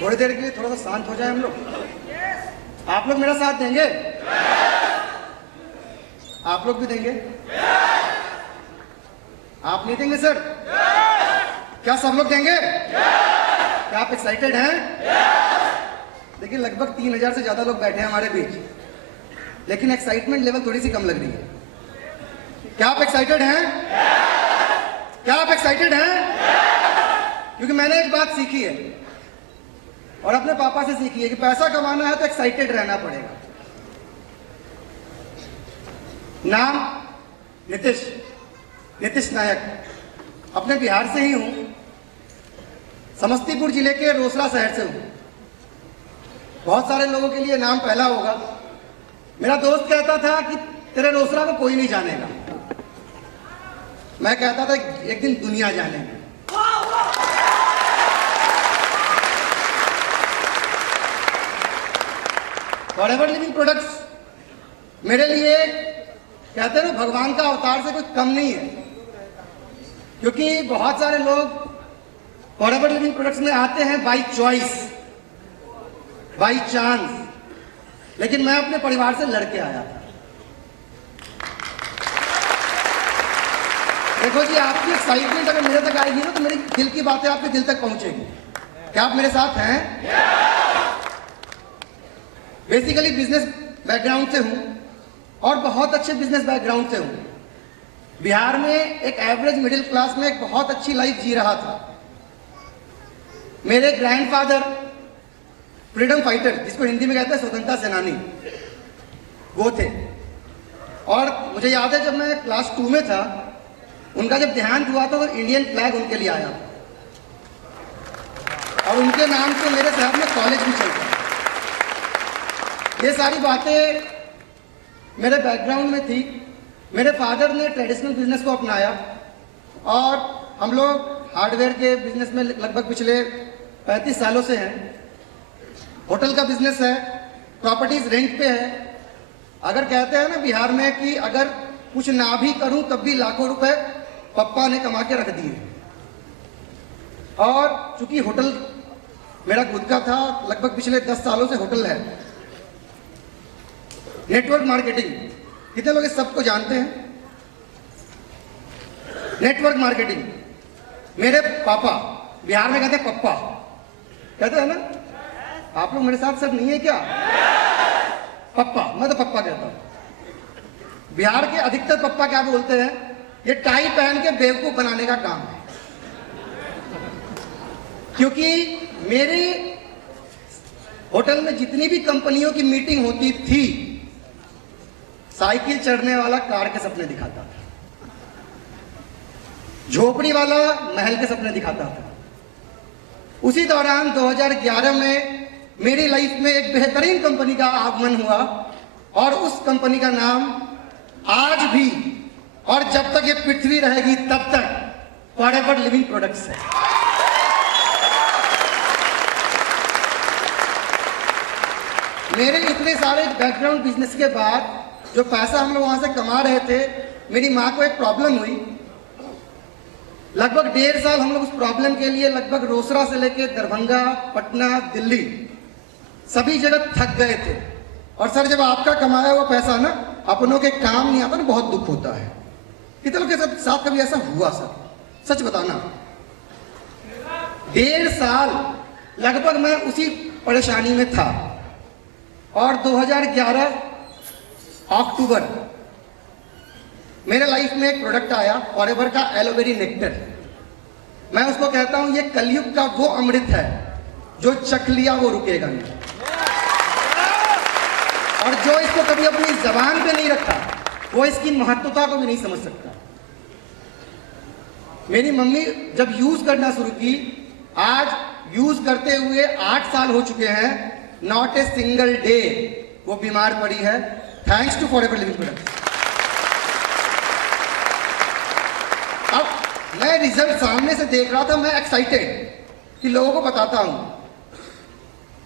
थोड़ी देर के लिए थोड़ा सा शांत हो जाए हम लोग। आप लोग मेरा साथ देंगे? आप लोग भी देंगे? आप नहीं देंगे सर? क्या सब लोग देंगे? क्या आप एक्साइटेड हैं? देखिए लगभग 3000 से ज्यादा लोग बैठे हैं हमारे बीच, लेकिन एक्साइटमेंट लेवल थोड़ी सी कम लग रही है। क्या आप एक्साइटेड हैं? क्या आप एक्साइटेड हैं? क्योंकि मैंने एक बात सीखी है और अपने पापा से सीखी है कि पैसा कमाना है तो एक्साइटेड रहना पड़ेगा। नाम नीतीश नायक, अपने बिहार से ही हूं, समस्तीपुर जिले के रोसड़ा शहर से हूं। बहुत सारे लोगों के लिए नाम पहला होगा। मेरा दोस्त कहता था कि तेरे रोसड़ा को कोई नहीं जानेगा, मैं कहता था एक दिन दुनिया जानेगी। फॉरएवर लिविंग प्रोडक्ट्स मेरे लिए कहते हैं ना भगवान का अवतार से कोई कम नहीं है, क्योंकि बहुत सारे लोग फॉरएवर लिविंग प्रोडक्ट्स में आते हैं बाई चॉइस, बाई चांस, लेकिन मैं अपने परिवार से लड़के आया था। देखो जी, आपकी एक्साइटमेंट अगर मेरे तक आएगी ना तो मेरी दिल की बातें आपके दिल तक पहुंचेगी। क्या आप मेरे साथ हैं? बेसिकली बिजनेस बैकग्राउंड से हूं और बहुत अच्छे बिजनेस बैकग्राउंड से हूं। बिहार में एक एवरेज मिडिल क्लास में एक बहुत अच्छी लाइफ जी रहा था। मेरे ग्रैंडफादर फ्रीडम फाइटर, जिसको हिंदी में कहते हैं स्वतंत्रता सेनानी, वो थे। और मुझे याद है जब मैं क्लास 2 में था, उनका जब देहांत हुआ था तो इंडियन फ्लैग उनके लिए आया और उनके नाम से मेरे शहर में कॉलेज भी चलता। ये सारी बातें मेरे बैकग्राउंड में थी। मेरे फादर ने ट्रेडिशनल बिजनेस को अपनाया और हम लोग हार्डवेयर के बिजनेस में लगभग पिछले 35 सालों से हैं। होटल का बिजनेस है, प्रॉपर्टीज रेंट पे है। अगर कहते हैं ना बिहार में कि अगर कुछ ना भी करूं तब भी लाखों रुपए पप्पा ने कमा के रख दिए। और चूंकि होटल मेरा खुद का था, लगभग पिछले 10 सालों से होटल है। नेटवर्क मार्केटिंग, कितने लोग इस सबको जानते हैं? नेटवर्क मार्केटिंग मेरे पापा, बिहार में कहते हैं पप्पा, कहते हैं ना। आप लोग मेरे साथ सब नहीं है क्या? पप्पा, मैं तो पप्पा कहता हूं। बिहार के अधिकतर पप्पा क्या बोलते हैं? ये टाई पहन के बेवकूफ बनाने का काम है। क्योंकि मेरे होटल में जितनी भी कंपनियों की मीटिंग होती थी, साइकिल चढ़ने वाला कार के सपने दिखाता था, झोपड़ी वाला महल के सपने दिखाता था। उसी दौरान 2011 में मेरी लाइफ में एक बेहतरीन कंपनी का आगमन हुआ और उस कंपनी का नाम आज भी और जब तक ये पृथ्वी रहेगी तब तक फॉरएवर लिविंग प्रोडक्ट्स है। मेरे इतने सारे बैकग्राउंड बिजनेस के बाद जो पैसा हम लोग वहां से कमा रहे थे, मेरी मां को एक प्रॉब्लम हुई। लगभग 1.5 साल हम लोग उस प्रॉब्लम के लिए लगभग रोसड़ा से लेके दरभंगा, पटना, दिल्ली सभी जगह थक गए थे। और सर, जब आपका कमाया हुआ पैसा ना अपनों के काम नहीं आता ना, बहुत दुख होता है। कितने लोग के साथ कभी ऐसा हुआ सर? सच बताना। 1.5 साल लगभग मैं उसी परेशानी में था। और 2011 अक्टूबर मेरे लाइफ में एक प्रोडक्ट आया, फॉरएवर का एलोवेरी नेक्टर। मैं उसको कहता हूं ये कलयुग का वो अमृत है जो चख लिया वो रुकेगा नहीं, और जो इसको कभी अपनी जबान पे नहीं रखा वो इसकी महत्वता को भी नहीं समझ सकता। मेरी मम्मी जब यूज करना शुरू की, आज यूज करते हुए 8 साल हो चुके हैं, नॉट ए सिंगल डे वो बीमार पड़ी है, thanks to Forever Living Products. अब मैं रिजल्ट सामने से देख रहा था, मैं एक्साइटेड कि लोगों को बताता हूं।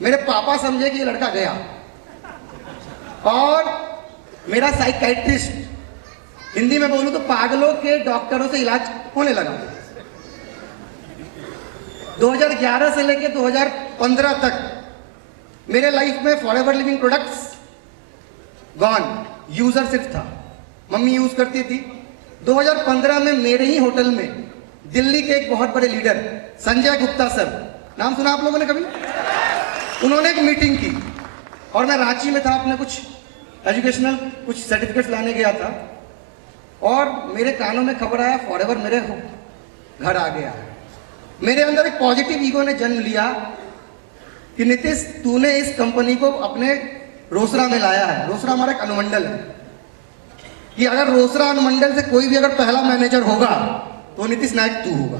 मेरे पापा समझे कि ये लड़का गया, और मेरा साइकाइट्रिस्ट, हिंदी में बोलूं तो पागलों के डॉक्टरों से इलाज होने लगा। 2011 से लेके 2015 तक मेरे लाइफ में forever Living products gone, user सिर्फ था, मम्मी यूज करती थी। 2015 में मेरे ही होटल में दिल्ली के एक बहुत बड़े लीडर संजय गुप्ता सर, नाम सुना आप लोगों ने कभी? उन्होंने एक मीटिंग की और मैं रांची में था, अपने कुछ एजुकेशनल कुछ सर्टिफिकेट्स लाने गया था और मेरे कानों में खबर आया फॉरएवर मेरे घर आ गया है। मेरे अंदर एक पॉजिटिव ईगो ने जन्म लिया कि नीतीश तूने इस कंपनी को अपने रोसड़ा में लाया है। रोसड़ा हमारा एक अनुमंडल है कि अगर रोसड़ा अनुमंडल से कोई भी अगर पहला मैनेजर होगा तो नीतीश नायक तू होगा।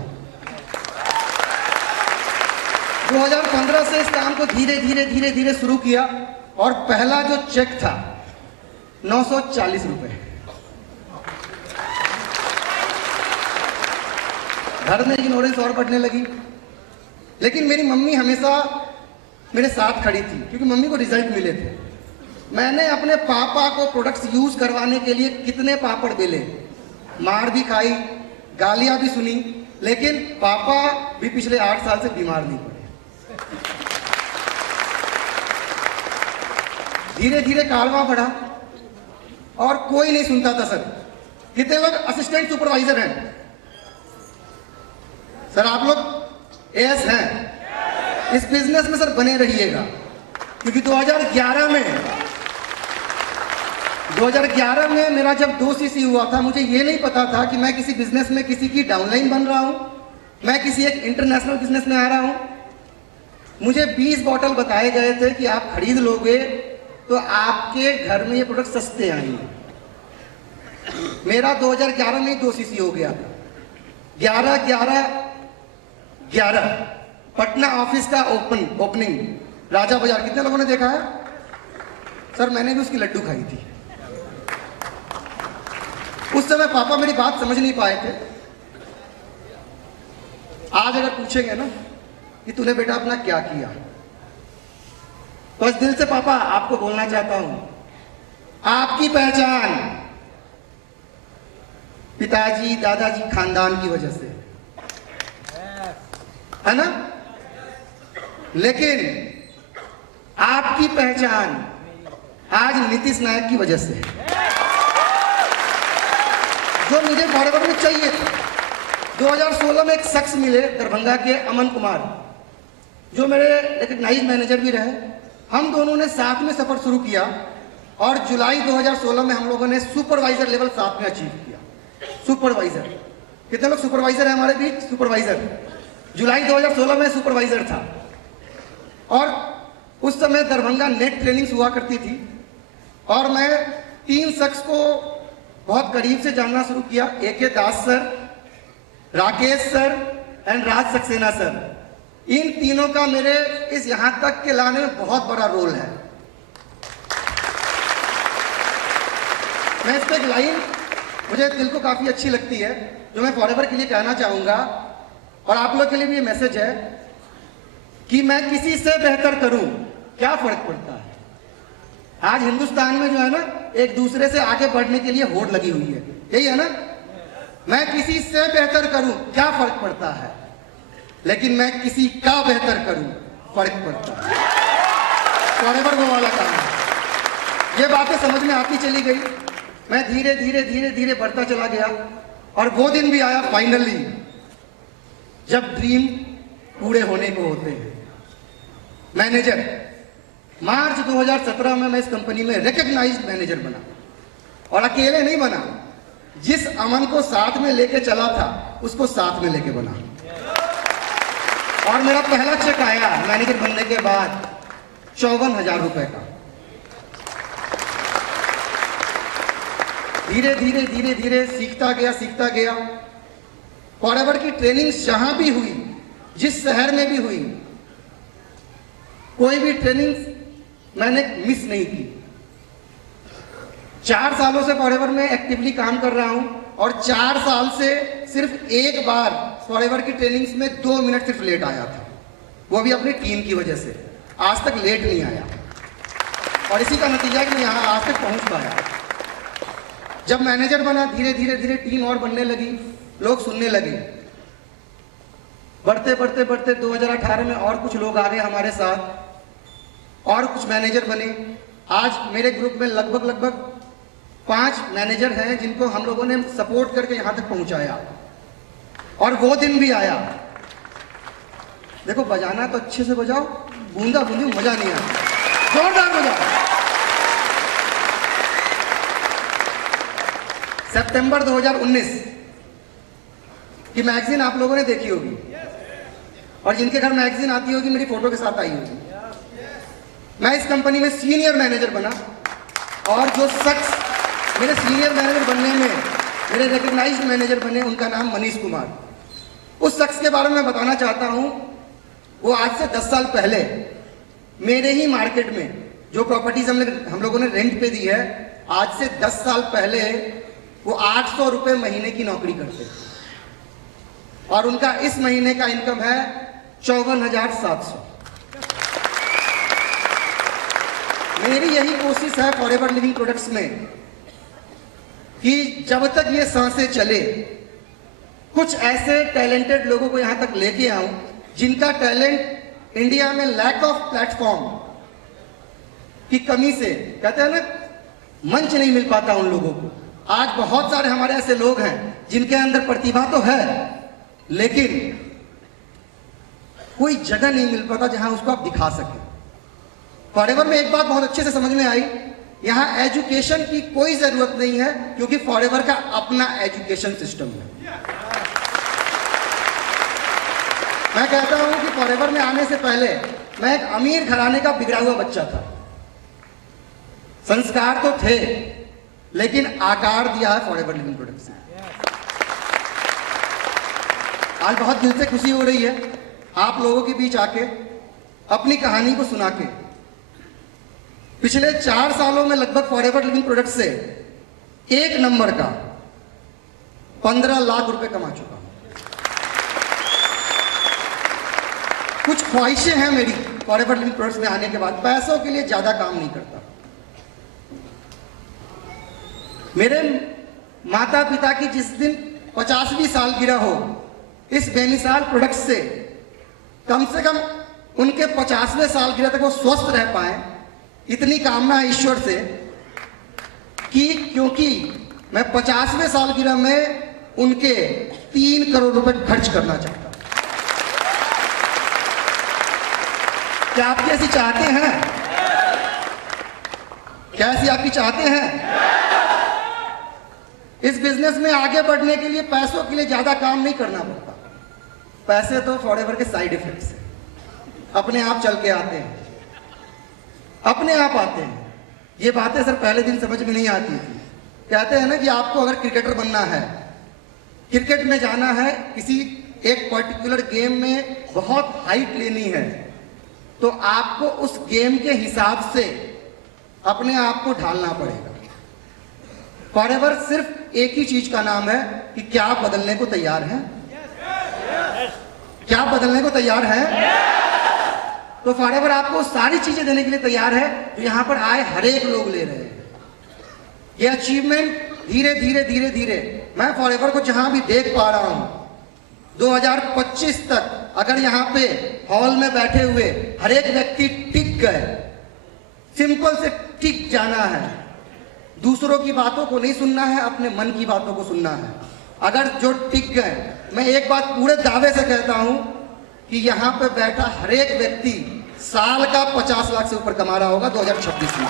2015 से इस काम को धीरे धीरे धीरे धीरे शुरू किया और पहला जो चेक था 940 रुपए। घर में इग्नोरेंस और बढ़ने लगी, लेकिन मेरी मम्मी हमेशा मेरे साथ खड़ी थी क्योंकि मम्मी को रिजल्ट मिले थे। मैंने अपने पापा को प्रोडक्ट्स यूज करवाने के लिए कितने पापड़ बेले, मार भी खाई, गालियां भी सुनी, लेकिन पापा भी पिछले 8 साल से बीमार नहीं पड़े। धीरे धीरे कारवां बढ़ा और कोई नहीं सुनता था। सर कितने लोग असिस्टेंट सुपरवाइजर हैं? सर आप लोग एएस हैं, इस बिजनेस में सर बने रहिएगा क्योंकि 2011 में मेरा जब 2 सीसी हुआ था, मुझे ये नहीं पता था कि मैं किसी बिजनेस में किसी की डाउनलाइन बन रहा हूं, मैं किसी एक इंटरनेशनल बिजनेस में आ रहा हूं। मुझे 20 बॉटल बताए गए थे कि आप खरीद लोगे तो आपके घर में ये प्रोडक्ट सस्ते आएंगे। मेरा 2011 में 2 सीसी हो गया था। 11/11/11 पटना ऑफिस का ओपनिंग राजा बाजार, कितने लोगों ने देखा है? सर मैंने भी उसकी लड्डू खाई थी। उस समय पापा मेरी बात समझ नहीं पाए थे। आज अगर पूछेंगे ना कि तूने बेटा अपना क्या किया, बस दिल से पापा आपको बोलना चाहता हूं, आपकी पहचान पिताजी दादाजी खानदान की वजह से है ना, लेकिन आपकी पहचान आज नीतीश नायक की वजह से, जो मुझे फॉरएवर में चाहिए था। 2016 में एक शख्स मिले दरभंगा के अमन कुमार, जो मेरे रिकग्नाइज मैनेजर भी रहे। हम दोनों ने साथ में सफर शुरू किया और जुलाई 2016 में हम लोगों ने सुपरवाइजर लेवल साथ में अचीव किया। सुपरवाइजर, कितने लोग सुपरवाइजर है हमारे बीच? सुपरवाइजर जुलाई 2016 में सुपरवाइजर था और उस समय दरभंगा नेट ट्रेनिंग्स हुआ करती थी और मैं 3 शख्स को बहुत करीब से जानना शुरू किया। AK Das sir, Rakesh sir and Raj Saxena sir. इन तीनों का मेरे इस यहां तक के लाने में बहुत बड़ा रोल है। मैं इस पे एक लाइन मुझे दिल को काफी अच्छी लगती है जो मैं फॉरएवर के लिए कहना चाहूंगा और आप लोग के लिए भी ये मैसेज है कि मैं किसी से बेहतर करूं, क्या फर्क पड़ता है। आज हिंदुस्तान में जो है ना, एक दूसरे से आगे बढ़ने के लिए होड़ लगी हुई है, यही है ना। मैं किसी से बेहतर करूं, क्या फर्क पड़ता है, लेकिन मैं किसी का बेहतर करूं, फर्क पड़ता है। फॉरएवर वो वाला काम है। ये बातें समझ में आती चली गई, मैं धीरे धीरे धीरे धीरे बढ़ता चला गया और वो दिन भी आया फाइनली जब ड्रीम पूरे होने को होते हैं। मैनेजर मार्च 2017 में मैं इस कंपनी में रिकग्नाइज्ड मैनेजर बना और अकेले नहीं बना, जिस अमन को साथ में लेके चला था उसको साथ में लेके बना। और मेरा पहला चेक आया मैनेजर बनने के बाद 54,000 रुपए का। धीरे धीरे धीरे धीरे सीखता गया। फॉरएवर की ट्रेनिंग जहां भी हुई, जिस शहर में भी हुई, कोई भी ट्रेनिंग मैंने मिस नहीं की। 4 सालों से फॉरएवर में एक्टिवली काम कर रहा हूं और 4 साल से सिर्फ एक बार फॉरएवर की ट्रेनिंग्स में 2 मिनट सिर्फ लेट आया था, वो भी अपनी टीम की वजह से। आज तक लेट नहीं आया और इसी का नतीजा कि मैं यहां आज तक पहुंच पाया। जब मैनेजर बना, धीरे धीरे धीरे टीम और बनने लगी, लोग सुनने लगे। बढ़ते बढ़ते बढ़ते 2018 में और कुछ लोग आ गए हमारे साथ और कुछ मैनेजर बने। आज मेरे ग्रुप में लगभग 5 मैनेजर हैं जिनको हम लोगों ने सपोर्ट करके यहां तक पहुंचाया। और वो दिन भी आया, देखो बजाना तो अच्छे से बजाओ, बूंदा बूंदी मजा नहीं आता, जोरदार बजाओ। सितंबर 2019 की मैगजीन आप लोगों ने देखी होगी, और जिनके घर मैगजीन आती होगी मेरी फोटो के साथ आई होगी। मैं इस कंपनी में सीनियर मैनेजर बना, और जो शख्स मेरे सीनियर मैनेजर बनने में मेरे रिकग्नाइज्ड मैनेजर बने, उनका नाम मनीष कुमार। उस शख्स के बारे में मैं बताना चाहता हूं, वो आज से 10 साल पहले मेरे ही मार्केट में जो प्रॉपर्टीज हम लोगों ने रेंट पे दी है, आज से 10 साल पहले वो 800 रुपए महीने की नौकरी करते थे, और उनका इस महीने का इनकम है 54,700। मेरी यही कोशिश है फॉरएवर लिविंग प्रोडक्ट्स में कि जब तक ये सांसें चले, कुछ ऐसे टैलेंटेड लोगों को यहां तक लेके आऊं जिनका टैलेंट इंडिया में लैक ऑफ प्लेटफॉर्म की कमी से, कहते हैं ना, मंच नहीं मिल पाता उन लोगों को। आज बहुत सारे हमारे ऐसे लोग हैं जिनके अंदर प्रतिभा तो है, लेकिन कोई जगह नहीं मिल पाता जहां उसको आप दिखा सके। फॉरएवर में एक बात बहुत अच्छे से समझ में आई, यहां एजुकेशन की कोई जरूरत नहीं है, क्योंकि फॉरएवर का अपना एजुकेशन सिस्टम है। मैं कहता हूं कि फॉरएवर में आने से पहले मैं एक अमीर घराने का बिगड़ा हुआ बच्चा था। संस्कार तो थे, लेकिन आकार दिया है फॉरएवर लिविंग प्रोडक्ट्स ने। आज बहुत दिल से खुशी हो रही है आप लोगों के बीच आके, अपनी कहानी को सुना के। पिछले 4 सालों में लगभग फॉरएवर लिविंग प्रोडक्ट्स से 1 नंबर का 15 लाख रुपए कमा चुका हूं। कुछ ख्वाहिशें हैं मेरी फॉरएवर लिविंग प्रोडक्ट्स में आने के बाद, पैसों के लिए ज्यादा काम नहीं करता। मेरे माता पिता की जिस दिन 50वीं सालगिरह हो, इस बेमिसाल प्रोडक्ट से कम उनके 50वें सालगिरह तक वो स्वस्थ रह पाए, इतनी कामना है ईश्वर से कि, क्योंकि मैं 50वें सालगिरह में उनके 3 करोड़ रुपए खर्च करना चाहता हूं। क्या आप ऐसी चाहते हैं? क्या ऐसी आपकी चाहते हैं? इस बिजनेस में आगे बढ़ने के लिए पैसों के लिए ज्यादा काम नहीं करना पड़ता। पैसे तो फॉरएवर के साइड इफेक्ट्स हैं, अपने आप चल के आते हैं, अपने आप आते हैं। ये बातें सर पहले दिन समझ में नहीं आती थी। कहते हैं ना कि आपको अगर क्रिकेटर बनना है, क्रिकेट में जाना है, किसी एक पर्टिकुलर गेम में बहुत हाइट लेनी है, तो आपको उस गेम के हिसाब से अपने आप को ढालना पड़ेगा। फॉरएवर सिर्फ एक ही चीज का नाम है कि क्या आप बदलने को तैयार हैं? क्या आप बदलने को तैयार हैं? तो फॉरएवर आपको सारी चीजें देने के लिए तैयार है जो यहां पर आए हर एक लोग ले रहे हैं। ये अचीवमेंट धीरे धीरे धीरे धीरे मैं फॉरएवर को जहां भी देख पा रहा हूं, 2025 तक अगर यहाँ पे हॉल में बैठे हुए हर एक व्यक्ति टिक गए, सिंपल से टिक जाना है, दूसरों की बातों को नहीं सुनना है, अपने मन की बातों को सुनना है। अगर जो टिक गए, मैं एक बात पूरे दावे से कहता हूं कि यहाँ पे बैठा हर एक व्यक्ति साल का 50 लाख से ऊपर कमा रहा होगा 2026 में।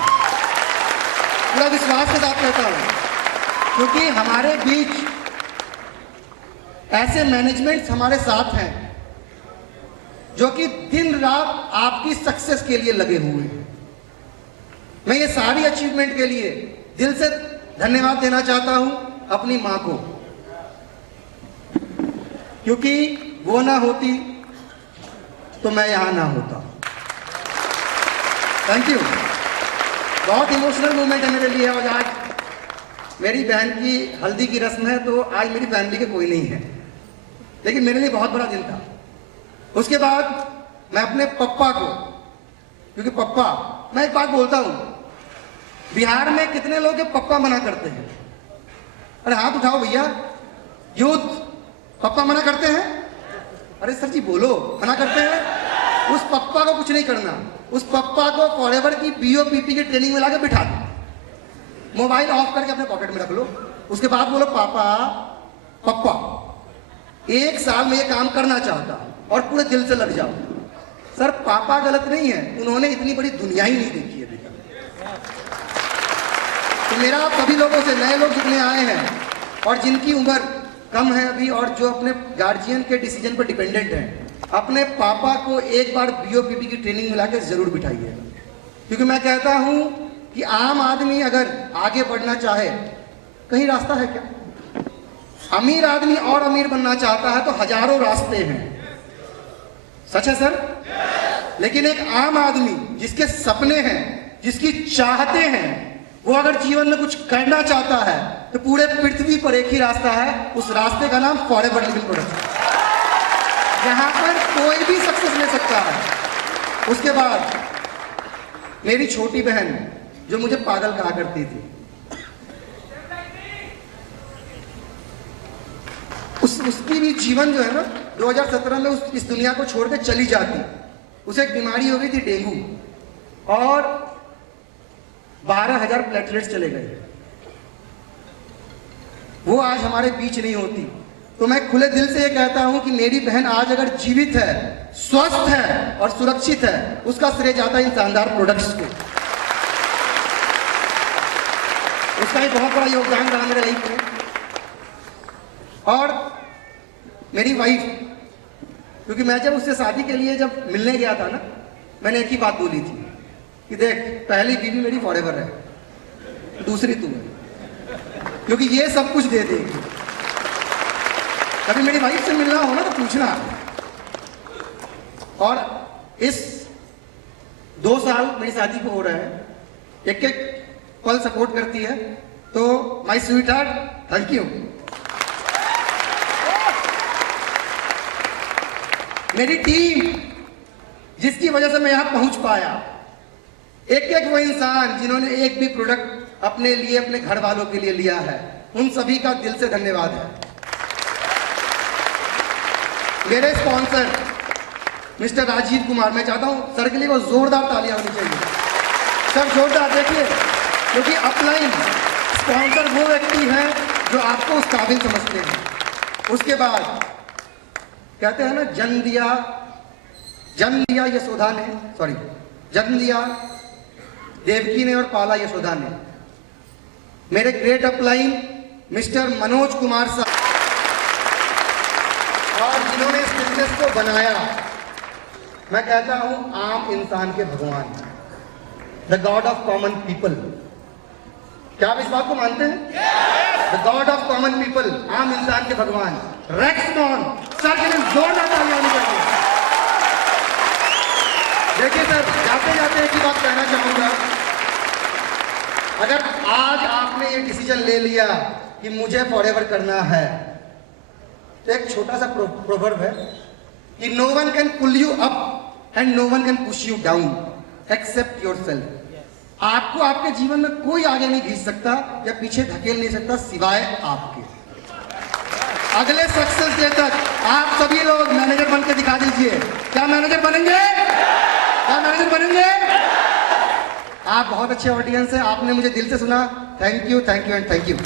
पूरा विश्वास के साथ कहता हूं, क्योंकि हमारे बीच ऐसे मैनेजमेंट्स हमारे साथ हैं जो कि दिन रात आपकी सक्सेस के लिए लगे हुए हैं। मैं ये सारी अचीवमेंट के लिए दिल से धन्यवाद देना चाहता हूं अपनी मां को, क्योंकि वो ना होती तो मैं यहां ना होता। Thank you. बहुत इमोशनल मोमेंट है मेरे लिए। और आज मेरी बहन की हल्दी की रस्म है, तो आज मेरी फैमिली के कोई नहीं है, लेकिन मेरे लिए बहुत बड़ा दिन था। उसके बाद मैं अपने पप्पा को, क्योंकि पप्पा, मैं एक बात बोलता हूं, बिहार में कितने लोग पप्पा मना करते हैं? अरे हाथ उठाओ भैया, यूथ, पप्पा मना करते हैं? अरे सर जी बोलो, मना करते हैं। उस पप्पा को कुछ नहीं करना, उस पप्पा को फॉरएवर की बीओपीपी की ट्रेनिंग में लाकर बिठा दो, मोबाइल ऑफ करके अपने पॉकेट में रख लो, उसके बाद बोलो पापा पप्पा 1 साल में ये काम करना चाहता और पूरे दिल से लग जाओ। सर पापा गलत नहीं है, उन्होंने इतनी बड़ी दुनिया ही नहीं देखी है अभी तक। तो मेरा सभी लोगों से, नए लोग जितने आए हैं और जिनकी उम्र कम है अभी और जो अपने गार्जियन के डिसीजन पर डिपेंडेंट हैं, अपने पापा को एक बार बीओपीपी की ट्रेनिंग में लाकर जरूर बिठाइए। क्योंकि मैं कहता हूं कि आम आदमी अगर आगे बढ़ना चाहे, कहीं रास्ता है क्या? अमीर आदमी और अमीर बनना चाहता है तो हजारों रास्ते हैं, सच है सर। लेकिन एक आम आदमी जिसके सपने हैं, जिसकी चाहते हैं, वो अगर जीवन में कुछ करना चाहता है तो पूरे पृथ्वी पर एक ही रास्ता है, उस रास्ते का नाम फॉरएवर लिविंग प्रोडक्ट, यहां पर कोई भी सक्सेस ले सकता है। उसके बाद मेरी छोटी बहन जो मुझे पागल कहा करती थी, उसकी भी जीवन जो है ना 2017 में इस दुनिया को छोड़कर चली जाती। उसे एक बीमारी हो गई थी डेंगू और 12,000 प्लेटलेट्स चले गए। वो आज हमारे बीच नहीं होती। तो मैं खुले दिल से ये कहता हूं कि मेरी बहन आज अगर जीवित है, स्वस्थ है और सुरक्षित है, उसका श्रेय जाता है इन शानदार प्रोडक्ट्स को। उसका ही बहुत बड़ा योगदान रहा मेरे लाइफ में। और मेरी वाइफ, क्योंकि मैं जब उससे शादी के लिए जब मिलने गया था ना, मैंने एक ही बात बोली थी कि देख, पहली बीवी मेरी फॉरएवर है, दूसरी तू है, क्योंकि ये सब कुछ दे देगी। कभी मेरी वाइफ से मिलना हो ना तो पूछना। और इस 2 साल मेरी शादी को हो रहा है, एक एक पल सपोर्ट करती है। तो my sweet heart, thank you. मेरी टीम जिसकी वजह से मैं यहां पहुंच पाया, एक एक वो इंसान जिन्होंने एक भी प्रोडक्ट अपने लिए, अपने घर वालों के लिए लिया है, उन सभी का दिल से धन्यवाद है। मेरे स्पॉन्सर मिस्टर राजीव कुमार, मैं चाहता हूं सर के लिए वो जोरदार तालियां होनी चाहिए। सर जोरदार देखिए, क्योंकि अपलाइन स्पॉन्सर वो व्यक्ति है जो आपको उस काबिल समझते हैं। उसके बाद कहते हैं ना, जन्म दिया यशोदा ने, सॉरी, जन्म दिया देवकी ने और पाला यशोदा ने। मेरे great upline mister Manoj Kumar साहब, और जिन्होंने इस बिजनेस को बनाया, मैं कहता हूं आम इंसान के भगवान, the God of common people. क्या आप इस बात को मानते हैं? The God of common people, आम इंसान के भगवान, रेक्समॉन। सर के लिए जोरदार तालियां होनी चाहिए। देखिए सर, जाते जाते एक ही बात कहना चाहूंगा, अगर आज आपने ये डिसीजन ले लिया कि मुझे फॉरएवर करना है, तो एक छोटा सा प्रोवर्ब है कि no one can pull you up and no one can push you down except yourself. आपको आपके जीवन में कोई आगे नहीं खींच सकता या पीछे धकेल नहीं सकता सिवाय आपके। अगले सक्सेस डे तक आप सभी लोग मैनेजर बन के दिखा दीजिए। क्या मैनेजर बनेंगे? क्या मैनेजर बनेंगे? आप बहुत अच्छे ऑडियंस है, आपने मुझे दिल से सुना। Thank you and thank you.